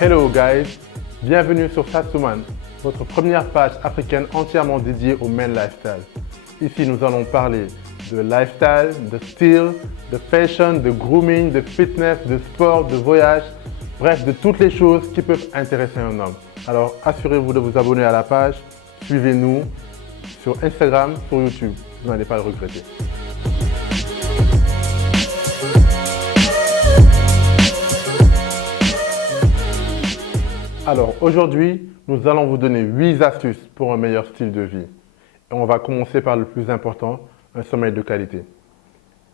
Hello guys, bienvenue sur Fatsuman, votre première page africaine entièrement dédiée au men lifestyle. Ici, nous allons parler de lifestyle, de style, de fashion, de grooming, de fitness, de sport, de voyage, bref, de toutes les choses qui peuvent intéresser un homme. Alors, assurez-vous de vous abonner à la page, suivez-nous sur Instagram, sur YouTube, vous n'allez pas le regretter. Alors aujourd'hui, nous allons vous donner 8 astuces pour un meilleur style de vie. Et on va commencer par le plus important, un sommeil de qualité.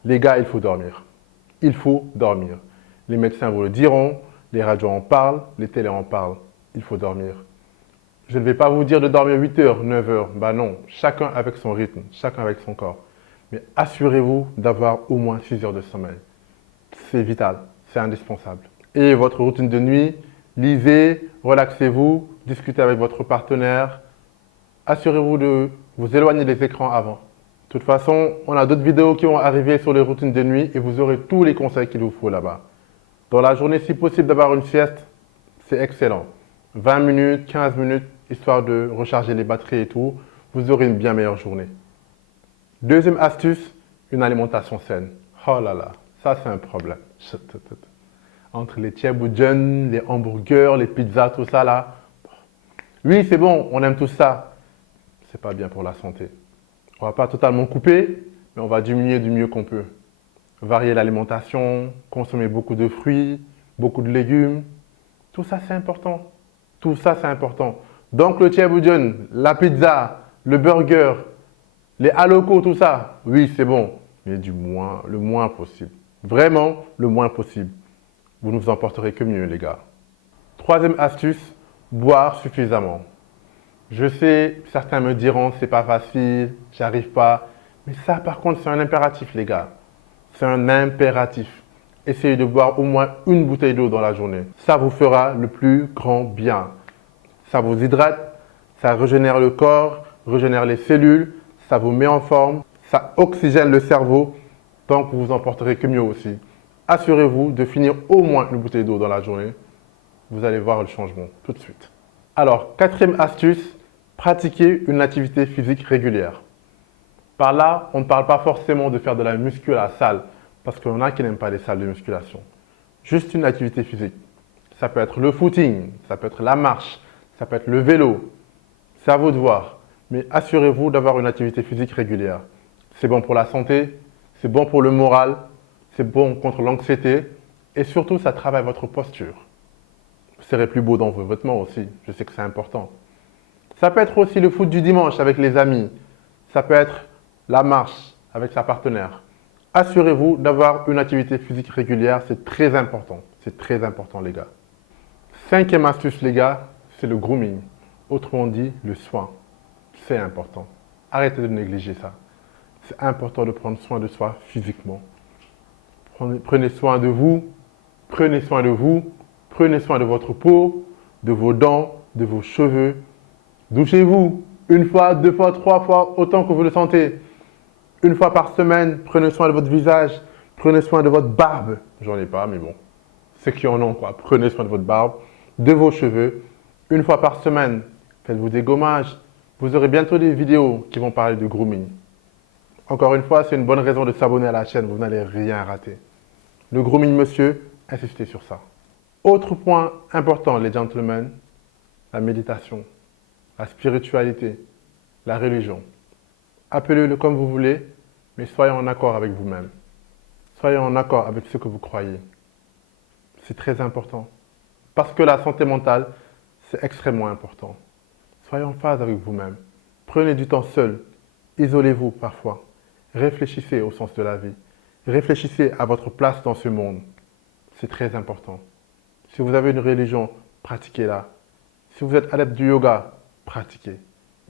Les gars, il faut dormir. Il faut dormir. Les médecins vous le diront, les radios en parlent, les télés en parlent. Il faut dormir. Je ne vais pas vous dire de dormir 8 heures, 9 heures. Bah non, chacun avec son rythme, chacun avec son corps. Mais assurez-vous d'avoir au moins 6 heures de sommeil. C'est vital, c'est indispensable. Et votre routine de nuit, lisez, relaxez-vous, discutez avec votre partenaire. Assurez-vous de vous éloigner des écrans avant. De toute façon, on a d'autres vidéos qui vont arriver sur les routines de nuit et vous aurez tous les conseils qu'il vous faut là-bas. Dans la journée, si possible d'avoir une sieste, c'est excellent. 20 minutes, 15 minutes, histoire de recharger les batteries et tout, vous aurez une bien meilleure journée. Deuxième astuce, une alimentation saine. Oh là là, ça c'est un problème. Entre les tchèboujen, les hamburgers, les pizzas, tout ça là. Oui, c'est bon, on aime tout ça. C'est pas bien pour la santé. On va pas totalement couper, mais on va diminuer du mieux qu'on peut. Varier l'alimentation, consommer beaucoup de fruits, beaucoup de légumes. Tout ça, c'est important. Tout ça, c'est important. Donc, le tchèboujen, la pizza, le burger, les halocos, tout ça, oui, c'est bon. Mais le moins possible. Vraiment, le moins possible. Vous ne vous en porterez que mieux, les gars. Troisième astuce, boire suffisamment. Je sais, certains me diront, c'est pas facile, j'arrive pas. Mais ça, par contre, c'est un impératif, les gars. C'est un impératif. Essayez de boire au moins une bouteille d'eau dans la journée. Ça vous fera le plus grand bien. Ça vous hydrate, ça régénère le corps, régénère les cellules, ça vous met en forme, ça oxygène le cerveau. Donc, vous vous en porterez que mieux aussi. Assurez-vous de finir au moins une bouteille d'eau dans la journée. Vous allez voir le changement tout de suite. Alors, quatrième astuce, pratiquer une activité physique régulière. Par là, on ne parle pas forcément de faire de la muscu à la salle, parce qu'il y en a qui n'aiment pas les salles de musculation. Juste une activité physique. Ça peut être le footing, ça peut être la marche, ça peut être le vélo. C'est à vous de voir. Mais assurez-vous d'avoir une activité physique régulière. C'est bon pour la santé, c'est bon pour le moral, c'est bon contre l'anxiété et surtout, ça travaille votre posture. Vous serez plus beau dans vos vêtements aussi, je sais que c'est important. Ça peut être aussi le foot du dimanche avec les amis. Ça peut être la marche avec sa partenaire. Assurez-vous d'avoir une activité physique régulière, c'est très important. C'est très important, les gars. Cinquième astuce, les gars, c'est le grooming. Autrement dit, le soin. C'est important. Arrêtez de négliger ça. C'est important de prendre soin de soi physiquement. Prenez soin de vous, prenez soin de vous, prenez soin de votre peau, de vos dents, de vos cheveux. Douchez-vous une fois, deux fois, trois fois, autant que vous le sentez. Une fois par semaine, prenez soin de votre visage, prenez soin de votre barbe. J'en ai pas, mais bon, ceux qui en ont, quoi. Prenez soin de votre barbe, de vos cheveux. Une fois par semaine, faites-vous des gommages. Vous aurez bientôt des vidéos qui vont parler de grooming. Encore une fois, c'est une bonne raison de s'abonner à la chaîne, vous n'allez rien rater. Le grooming, monsieur, insistez sur ça. Autre point important, les gentlemen, la méditation, la spiritualité, la religion. Appelez-le comme vous voulez, mais soyez en accord avec vous-même. Soyez en accord avec ce que vous croyez. C'est très important. Parce que la santé mentale, c'est extrêmement important. Soyez en phase avec vous-même. Prenez du temps seul. Isolez-vous parfois. Réfléchissez au sens de la vie. Réfléchissez à votre place dans ce monde. C'est très important. Si vous avez une religion, pratiquez-la. Si vous êtes adepte du yoga, pratiquez.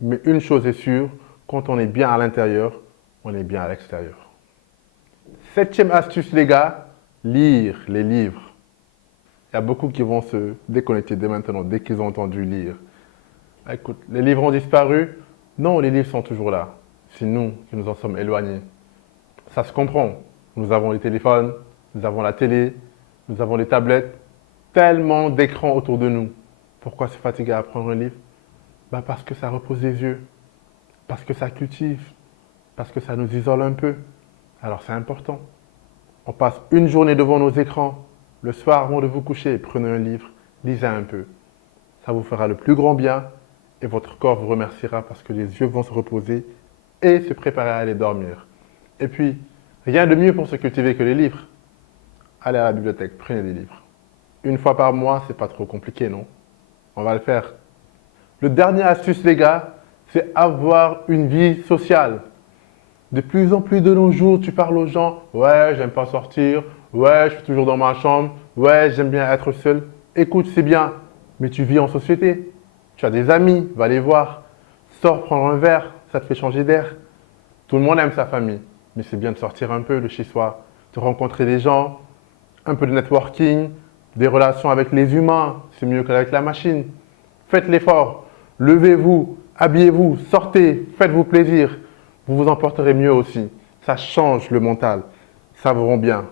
Mais une chose est sûre, quand on est bien à l'intérieur, on est bien à l'extérieur. Septième astuce, les gars, lire les livres. Il y a beaucoup qui vont se déconnecter dès maintenant, dès qu'ils ont entendu lire. Écoute, les livres ont disparu? Non, les livres sont toujours là. C'est nous qui nous en sommes éloignés. Ça se comprend. Nous avons les téléphones, nous avons la télé, nous avons les tablettes. tellement d'écrans autour de nous. Pourquoi se fatiguer à prendre un livre? Parce que ça repose les yeux, parce que ça cultive, parce que ça nous isole un peu. Alors c'est important. On passe une journée devant nos écrans. Le soir, avant de vous coucher, prenez un livre, lisez un peu. Ça vous fera le plus grand bien et votre corps vous remerciera parce que les yeux vont se reposer et se préparer à aller dormir. Et puis, rien de mieux pour se cultiver que les livres. Allez à la bibliothèque, prenez des livres. Une fois par mois, c'est pas trop compliqué, non? On va le faire. Le dernier astuce, les gars, c'est avoir une vie sociale. De plus en plus de nos jours, tu parles aux gens, ouais, j'aime pas sortir, ouais, je suis toujours dans ma chambre, ouais, j'aime bien être seul. Écoute, c'est bien, mais tu vis en société. Tu as des amis, va les voir. Sors prendre un verre, ça te fait changer d'air. Tout le monde aime sa famille, mais c'est bien de sortir un peu de chez soi, de rencontrer des gens, un peu de networking, des relations avec les humains, c'est mieux qu'avec la machine. Faites l'effort, levez-vous, habillez-vous, sortez, faites-vous plaisir. Vous vous en porterez mieux aussi. Ça change le mental, ça vous rend bien.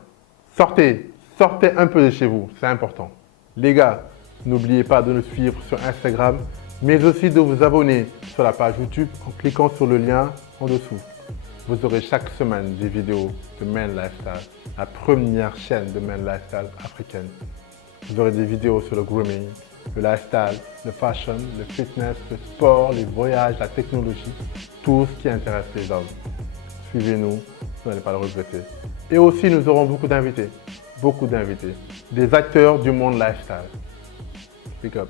Sortez, sortez un peu de chez vous, c'est important. Les gars, n'oubliez pas de nous suivre sur Instagram, mais aussi de vous abonner sur la page YouTube en cliquant sur le lien en dessous. Vous aurez chaque semaine des vidéos de Men Lifestyle, la première chaîne de Men Lifestyle africaine. Vous aurez des vidéos sur le grooming, le lifestyle, le fashion, le fitness, le sport, les voyages, la technologie, tout ce qui intéresse les hommes. Suivez-nous, vous n'allez pas le regretter. Et aussi, nous aurons beaucoup d'invités, des acteurs du monde lifestyle. Pick up.